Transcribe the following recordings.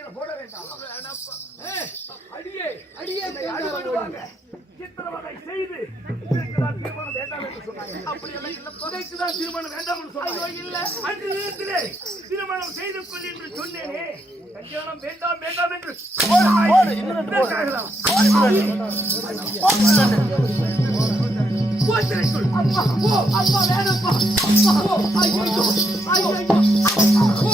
சிறையில போட வேண்டாம் வேணாப்பா அடியே அடியே சித்திரவதை செய்து தான் திருமணம் வேண்டாம் என்று சொன்னாங்க அப்படியெல்லாம் இல்லப்பா இதற்கு தான் திருமணம் வேண்டாம் என்று சொன்னாங்க இல்ல. அன்று நேரத்திலே திருமணம் செய்து கொள் என்று சொன்னேனே கல்யாணம் வேண்டாம் வேண்டாம் என்று. கோத்திரைக்குள். அப்பா, போ. அப்பா, வேணாம்ப்பா. அப்பா, போ.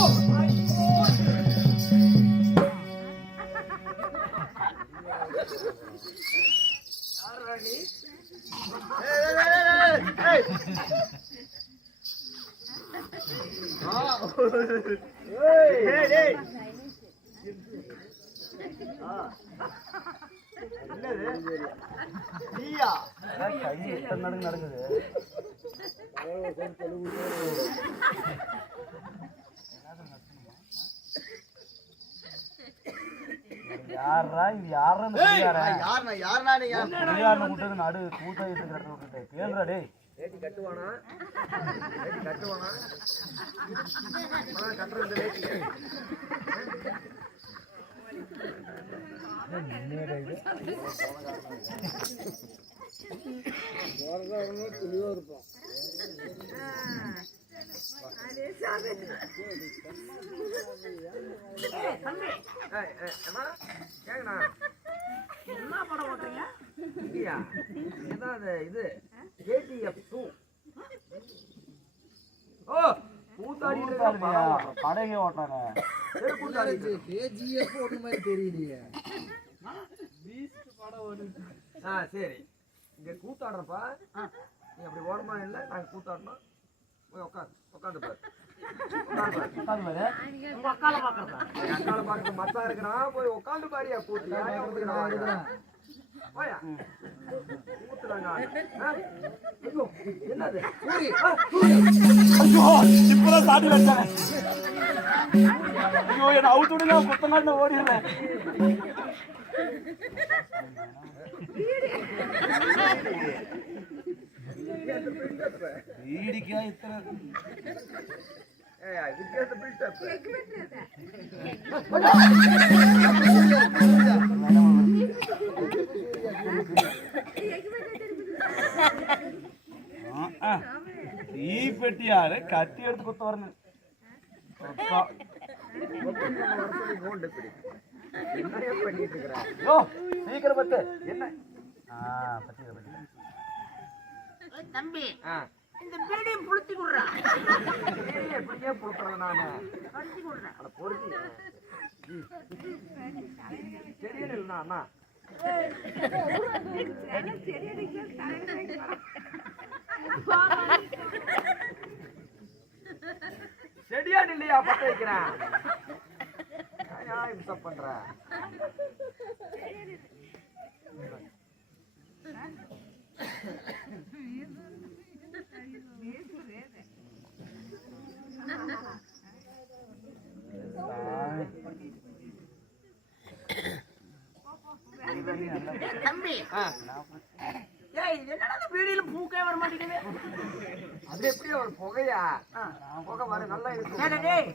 யாரா இது யாரா? யாருண்ணா யாருண்ணா நீங்க நடு கூட்டம் இருக்கிற கேளுடா டேய் வேட்டி கட்டுவானா வேட்டி கட்டுவானா கட்டுற இந்த வேட்டி தெளிவா இருப்பான்? என்ன படம் ஓட்டுறீங்க அது, இது Two. ஓ? படம். படகே ஓட்டுறாங்க. கேஜிஎஃப் ஓட்டு மாதிரி ஆ சரி. இங்க கூத்தாடுறப்பா. நீ அப்படி ஓரமா இல்ல நாங்க கூத்தாடணும் போய் உட்காந்து உட்காந்து பாரு. உட்காந்து பாரு. உட்காந்து பாரு. இருக்கிறான் போய் உட்காந்து பாரியா கூத்து. என்னது? இப்பதான் சாடி வச்சாங்க ஐயோ என்ன அவுத்து விடுங்க ஓடிடுறேன். வீடிக்கா இத்தனை. ஏய், இதுக்கு ஏத்த build-up. ஆ, ஆ. தீ பெட்டியாரு கத்தி எடுத்து குத்த வரணும் சீக்கிரம் பத்து என்ன தம்பி ஆ. இந்த பீடியும் புளுத்தி விடுறா ஏய், எப்படியே புழுத்துறது நானு? ம். தெரியல இல்லைண்ணா, அண்ணா. செடியா இல்லையா பத்த வைக்கிறேன் இப்படி பண்ற? தம்பி. ஆ, ஏய் இது என்னடா இந்த பீடியில பூக்கே வர மாட்டேங்குது? அது எப்படி ஒரு புகையா? புகை வர நல்லா இருக்கும் டேய்,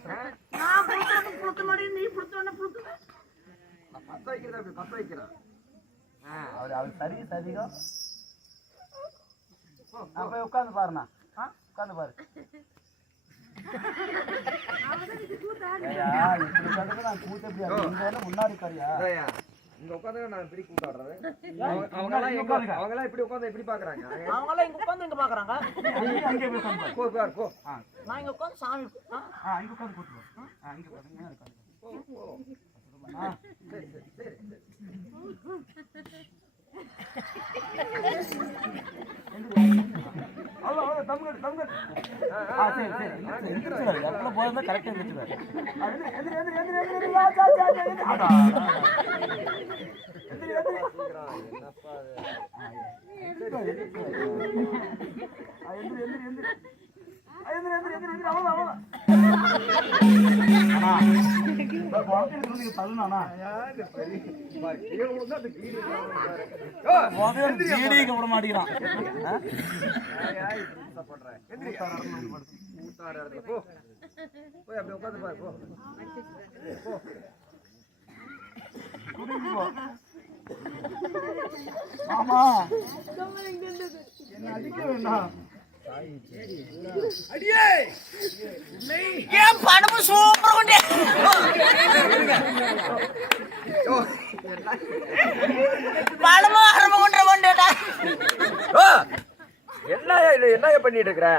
நான் புளுத்துறது புளுத்த மாட்டேன் நீ புளுத்தோட புளுத்துவ நான் பத்த வைக்கிறது அப்படி பத்த வைக்கிறேன். ஆ, அவர் அவர் சரி சரிகம் நான் போய் உட்காந்து பாருண்ணா. உட்காந்து பாரு. முன்னாடி அதான்யா, இங்க உட்காந்து நான் இப்படி இங்க அவங்க எல்லாம் இங்க எங்க. அவங்க எல்லாம் இப்படி உட்காந்து எப்படி பாக்குறாங்க அவங்களாம் இங்க உட்காந்து இங்க பாக்குறாங்க போ பார் போ நான் இங்க உட்காந்து சாமி ஆ, இங்க உட்காந்து பாரு ஆ இங்க உட்காந்து போ போ ஆ சரி சரி சரி விட மாட்டேங்கிறான் போய் அப்படி உட்காந்து பாரு போ ஆமா. என்ன அடிக்க வேண்டாம் ஏன் படமும் சூப்பர் கொண்டே? படமும் அரம்ப கொண்டு கொண்டேடா. இது? என்னய்யா பண்ணிட்டு இருக்கிற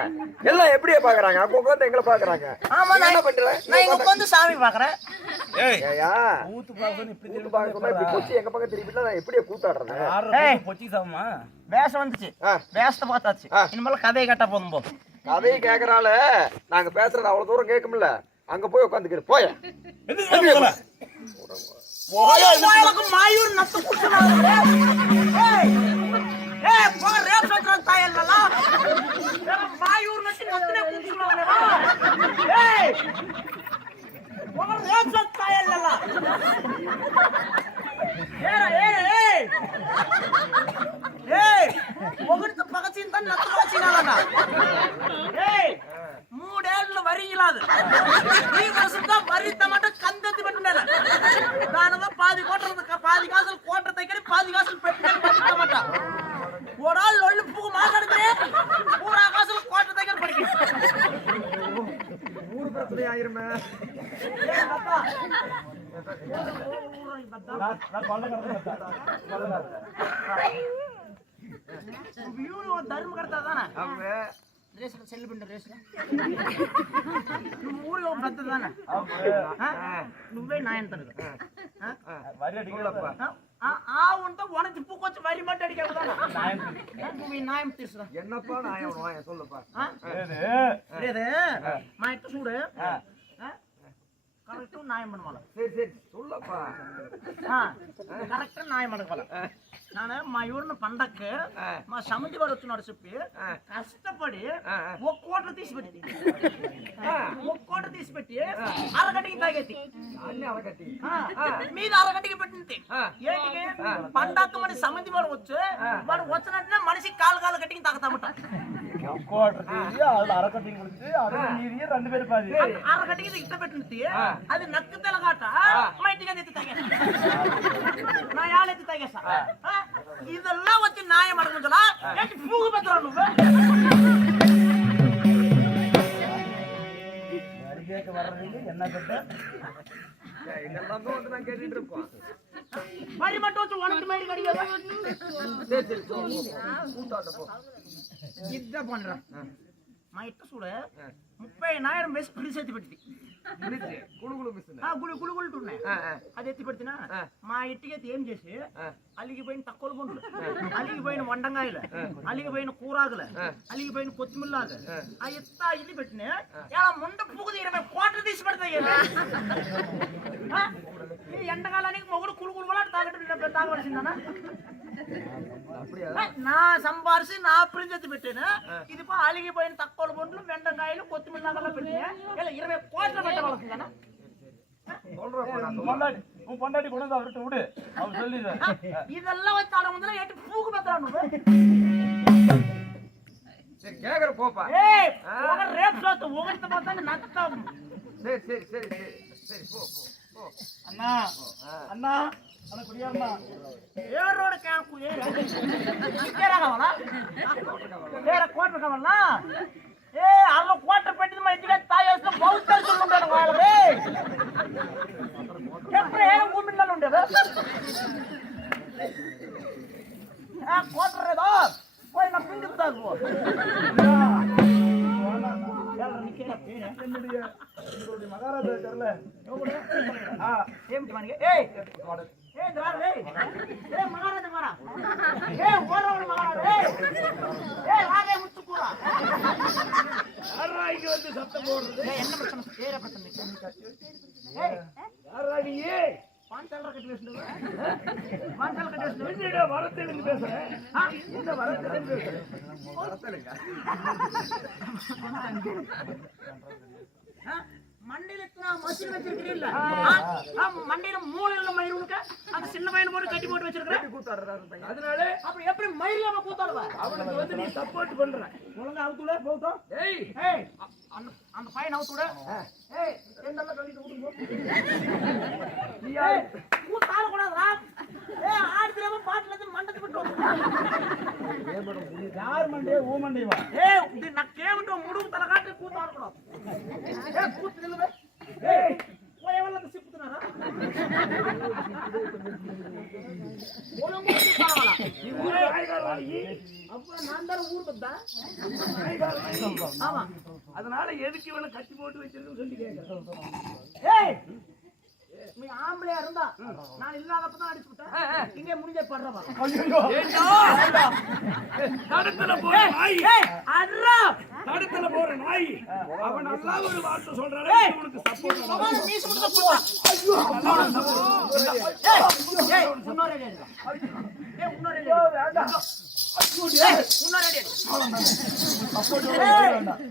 எல்லாம் எப்படியே பாக்குறாங்க? அப்ப உட்காந்து எங்களை பாக்குறாங்க. ஆமா நான் என்ன பண்ற? நான் இங்க உட்காந்து சாமி பாக்குறேன். ஏயா. ஊத்து பாக்கணும் இப்படி கூத்து சொன்னா இப்படி கொச்சி எங்க பக்கம் திருப்பிட்டா நான் எப்படியே கூத்தாடுறது? ஏய். பொச்சி சாமா. வேஷம் வந்துச்சு. வேஷத்தை பார்த்தாச்சு. இனிமேல் கதையை கேட்டா போதும் போ. கதையை கேக்குறால நாங்க பேசுறது அவ்வளவு தூரம் கேட்கும்ல. அங்க போய் உட்காந்துக்கிற போய. மாயூர் நத்து குடுத்துனாங்க ఒకటితో పగచింత నత్త పగచినాలన్న ఏయ్ మూడేళ్ళు వరి ఇలాదు ఈ వరుసంతో వరి టమాట కందెత్తి పెట్టున్నారు దానిలో పాది కోట్ల పాది కాసులు కోట్ల దగ్గర పాది కాసులు పెట్టినమాట ఓడాళ్ళు ఒళ్ళు పువ్వు మాట్లాడితే அப்படி ஆயிருமே தர்மகர்த்தா தானே? ரேஸ்ல செல்லு பண்ண ரேஸ்ல. நம்ம ஊருக்கு பத்து தானே? நுவ்வே நாயன் தருது வரி அடிக்கலப்பா. உனக்கு பூக்கோச்சு வரி மட்டும் அடிக்க நாயம் தீர்ச்சுதான் என்னப்பா நாயம் சொல்லுப்பா. சூடு. మా ఇంట చూడు కరెక్ట్ న్యాయం పడవాల சரி சரி சொல்லப்பா కరెక్ట్ న్యాయం పడవాల ನಾನು మా ఊరిన పండక్కి మా సమితి వాడు వచ్చినాడు చెప్పి కష్టపడి ఒక కోట తీసి పెట్టి ఒక కోట తీసి పెట్టి అరగంటకి తాగేది అన్ని అలగట్టి ఆ, మీద అరగంటకి పెట్టింది ఏంటికి పండక్కి మన సమితి వాడు వచ్చి వాడు వచ్చినట్టునే మనిషి కాలు కాలు గట్టికి తాగుతామట கோட்டர் தீவி அதுல அரைக்கட்டி கொடுத்து அது மீறிய ரெண்டு பேரும் பாதி అరగంటకి ఇట్ట పెట్టింది ಅದು ನಕ್ಕ ತಲಗಾಟ ಮೈಟಿಗೆ ಎತ್ತಿ ತೆಗೆಸ ನಾ ಯಾಳ ಎತ್ತಿ ತೆಗೆಸ ಇದೆಲ್ಲ ಒತ್ತಿ ನಾಯ ಮಾಡ್ಕೊಂಡಲ್ಲ ಎಷ್ಟು ಮೂಗು ಬಂದ್ರ నువ్వు அடிக்கேக்கு வர்றது என்ன கட்ட மறி மட்டும் உனக்கு மாதிரி கிடையாது சரி சரி கூட்டாட்ட போ இதான் பண்றேன் మా ఇట్ట చూడ ముప్పై నాయరం వేసి పిలిచి ఎత్తి పెట్టి గుడి గుడి గుళ్ళు అది ఎత్తి పెడితేనా మా ఇంటికి అయితే ఏం చేసి అలిగిపోయిన తక్కువ పండ్లు అలిగిపోయిన వండంగాయలు అలిగిపోయిన కూరాకులు అలిగిపోయిన కొత్తిమీరలాగా ఆ ఎత్త ఇల్లు పెట్టిన ఇలా ముందు పుగుది ఇరవై కోట్లు తీసి పెడతాయి ఈ ఎండకాలానికి మొగుడు కులుగులు కూడా తాగడం తాగవలసిందనా ఆ, నా సంపారిసి నా ప్రింజ్ ఎత్తి పెట్టాను ఇది పో అలిగిపోయిన తక్కువ గుండ్లు వెండకాయలు కొత్తిమీర నగల్లో పెట్టినా ఇలా ఇరవై కోట్లు పెట్టవలసిందనా சொல்றப்பா நான் உன் பொண்டாட்டி உன் பொண்டாட்டி கொண்டு வந்து அவர்கிட்ட விடு அவர் சொல்லி இதெல்லாம் வச்சு ஆட முதல்ல எட்டு பூக்கு பத்திரா నువ్వు சரி கேக்குற போப்பா ஏய் ఒక రేప్ సోత ఒకటి పోతాను నత్తం சரி சரி சரி சரி சரி போ போ போ அண்ணா அண்ணா அண்ணா குடியாண்ணா ఏ రోడ్ క్యాంపు ఏ ఇచ్చారా కావాలా వేరే కోట కావాలా ఏ అల్ల కోట పెట్టింది మా ఇంటికి తాగేసిన బౌద్ధ తెలుసులు ఉంటాడు వాళ్ళకి ఎప్పుడు ఏం గుమ్మిళ్ళలో ఉండేది ఆ కోట రేదో పోయి నా పిండి తాగు என்னுடைய உங்களுடைய மகாராஜா தெரியல ఏమిటి வந்து சத்தம் போடுறது? என்ன பிரச்சனை? பேர பிரச்சனை. வரத்திலிருந்து பேசுறேன் இந்த வரத்திலிருந்து பேசுறேன் வரத்திலுங்க மண்டையில மூளையில மயிர் உனக்கு? அந்த சின்ன பையனை போட்டு கட்டி போட்டு வச்சிருக்கிறேன் கூத்தாடுறாரு பையன். அதனால அப்படி எப்படி மயிர் இல்லாம கூத்தாடுவ? அவனுக்கு வந்து நீ சப்போர்ட் பண்ற. ஒழுங்கா அவுத்துட போட்டோம் ஏய் ஏய். அந்த அந்த பையன் அவுத்துட ஏய் எந்தெல்லாம் கழிட்டு விட்டுங்க நீ யாரு? கூத்தாட கூடாதுடா ஏய் பாட்டுல இருந்து மண்டத்து விட்டு யார் மண்டே ஊ மண்டேவா? ஏய் இது நான் கேவிட்டு முடுகு தலை காட்டி கூத்தாட கூடாது ஏய் கூத்து நில்லுவே ஏய் போய் எவ்வளவு அந்த சிப்புத்துனாரா ஒழுங்கு கூத்தாடலாம் நீ ஊரே ஆய்காரவாணி அப்புறம் நான் தான் ஊர் பத்தா ஆமா. அதனால எதுக்கு இவனை கட்டி போட்டு வச்சிருக்குன்னு சொல்லி கேட்கறேன் நீ ஆம்பளையா இருந்தா நான் இல்லாதப்ப தான் அடிச்சு விட்டேன். இங்கே முடிஞ்ச படுறவா? தடத்துல போற நாய். அட்ரா. தடத்துல போற நாய். அவன் நல்லா ஒரு வார்த்தை சொல்றானே உனக்கு சப்போர்ட் முடுக்க போடா ஐயோ. ஏய் ஏய் இன்னொரு. ஏய் இன்னொரு. வேண்டாம்.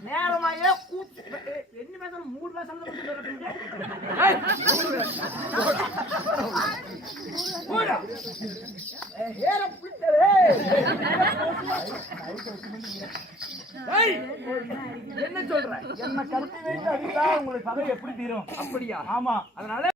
நேரமாயே கூத்து என்ன பேசணும் மூணு பேசணும் என்ன சொல்ற? என்ன கருத்து வைத்து அடித்தா உங்களுக்கு சதை எப்படி தீரும்? அப்படியா? ஆமா. அதனால